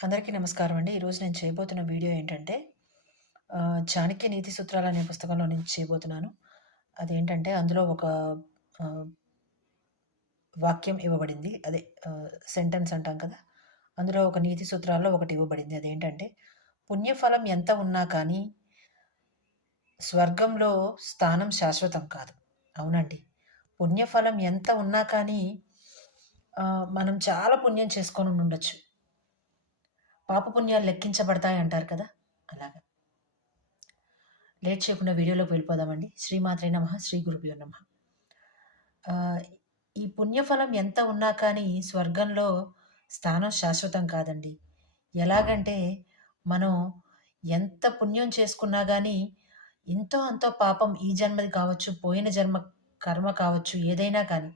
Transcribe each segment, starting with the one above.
అందరికీ నమస్కారం అండి. ఈరోజు నేను చేయబోతున్న వీడియో ఏంటంటే 'చాణక్య నీతి సూత్రాలు' అనే పుస్తకంలో నుంచి చేయబోతున్నాను. అదేంటంటే అందులో ఒక ఆహ్, వాక్యం ఇవ్వబడింది. అదే సెంటెన్స్ అంటాం కదా! అందులో ఒక నీతి సూత్రాల్లో ఒకటి ఇవ్వబడింది. అదేంటంటే పుణ్యఫలం ఎంత ఉన్నా కానీ స్వర్గంలో స్థానం శాశ్వతం కాదు. అవునండి. పుణ్యఫలం ఎంత ఉన్నా కానీ మనం చాలా పుణ్యం చేసుకొని ఉండొచ్చు. పాపపుణ్యాలు లెక్కించబడతాయి అంటారు కదా! అలాగా. లేట్ చేయకుండా వీడియోలోకి వెళ్ళిపోదామండి. శ్రీమాత్రే నమః! శ్రీ గురుభ్యో నమః! ఆహ్, ఈ పుణ్యఫలం ఎంత ఉన్నా కానీ స్వర్గంలో స్థానం శాశ్వతం కాదండి. ఎలాగంటే మనం ఎంత పుణ్యం చేసుకున్నా గానీ ఇంతో అంతో పాపం ఈ జన్మది కావచ్చు, పోయిన జన్మ కర్మ కావచ్చు, ఏదైనా కానీ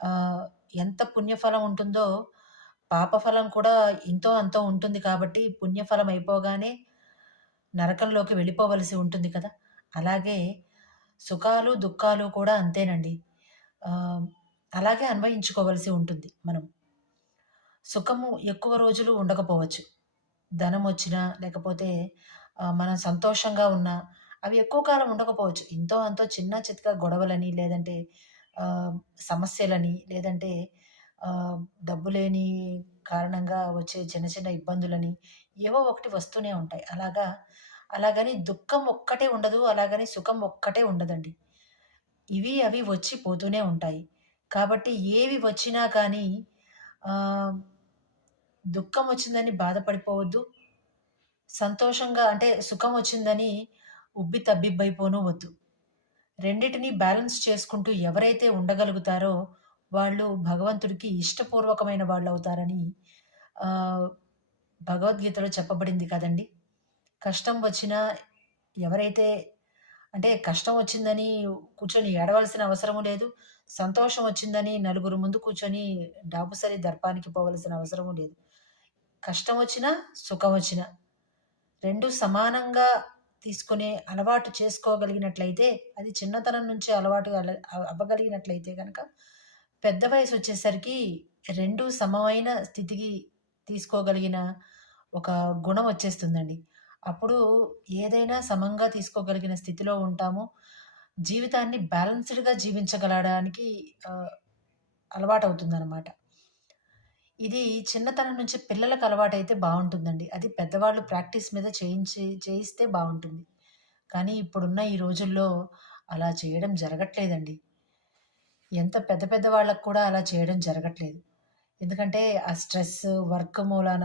ఆహ్, ఎంత పుణ్యఫలం ఉంటుందో పాపఫలం కూడా ఇంతో అంతో ఉంటుంది కాబట్టి పుణ్యఫలం అయిపోగానే నరకంలోకి వెళ్ళిపోవలసి ఉంటుంది కదా! అలాగే సుఖాలు, దుఃఖాలు కూడా అంతేనండి. ఆహ్, అలాగే అన్వయించుకోవలసి ఉంటుంది మనం. సుఖము ఎక్కువ రోజులు ఉండకపోవచ్చు. ధనమొచ్చినా, లేకపోతే మనం సంతోషంగా ఉన్నా, అవి ఎక్కువ కాలం ఉండకపోవచ్చు. ఇంతో అంతో చిన్న చితకా గొడవలని, లేదంటే ఆహ్, సమస్యలని, లేదంటే ఆహ్, డబ్బు లేని కారణంగా వచ్చే చిన్న చిన్న ఇబ్బందులని, ఏవో ఒకటి వస్తూనే ఉంటాయి. అలాగని దుఃఖం ఒక్కటే ఉండదు. అలాగని సుఖం ఒక్కటే ఉండదండి. ఇవి, అవి వచ్చి పోతూనే ఉంటాయి. కాబట్టి ఏవి వచ్చినా కానీ ఆహ్, దుఃఖం వచ్చిందని బాధపడిపోవద్దు. సంతోషంగా అంటే సుఖం వచ్చిందని ఉబ్బి తబ్బిబ్బైపోనూ వద్దు. రెండిటిని బ్యాలెన్స్ చేసుకుంటూ ఎవరైతే ఉండగలుగుతారో వాళ్ళు భగవంతుడికి ఇష్టపూర్వకమైన వాళ్ళవుతారని ఆహ్, భగవద్గీతలో చెప్పబడింది కదండీ! కష్టం వచ్చినా ఎవరైతే అంటే కష్టం వచ్చిందని కూర్చొని ఏడవలసిన అవసరము లేదు. సంతోషం వచ్చిందని నలుగురు ముందు కూర్చొని డాబుసరి దర్పానికి పోవలసిన అవసరము లేదు. కష్టం వచ్చినా, సుఖం వచ్చినా 2 సమానంగా తీసుకునే అలవాటు చేసుకోగలిగినట్లయితే, అది చిన్నతనం నుంచే అలవాటు అవ్వగలిగినట్లయితే గనక, పెద్ద వయసొచ్చేసరికి 2 సమమైన స్థితికి తీసుకోగలిగిన ఒక గుణం వచ్చేస్తుందండి. అప్పుడు ఏదైనా సమంగా తీసుకోగలిగిన స్థితిలో ఉంటాము. జీవితాన్ని బ్యాలెన్స్‌డ్‌గా జీవించగలడానికి ఆహ్, అలవాటవుతుందనమాట. ఇది చిన్నతనం నుంచి పిల్లలకు అలవాటైతే బావుంటుందండి. అది పెద్దవాళ్ళు ప్రాక్టీస్ మీద చేయిస్తే బావుంటుంది. కానీ ఇప్పుడున్న ఈ రోజుల్లో అలా చేయడం జరగట్లేదండి. ఎంత పెద్ద పెద్ద వాళ్ళకి కూడా అలా చేయడం జరగట్లేదు. ఎందుకంటే ఆ స్ట్రెస్, వర్క్ మూలాన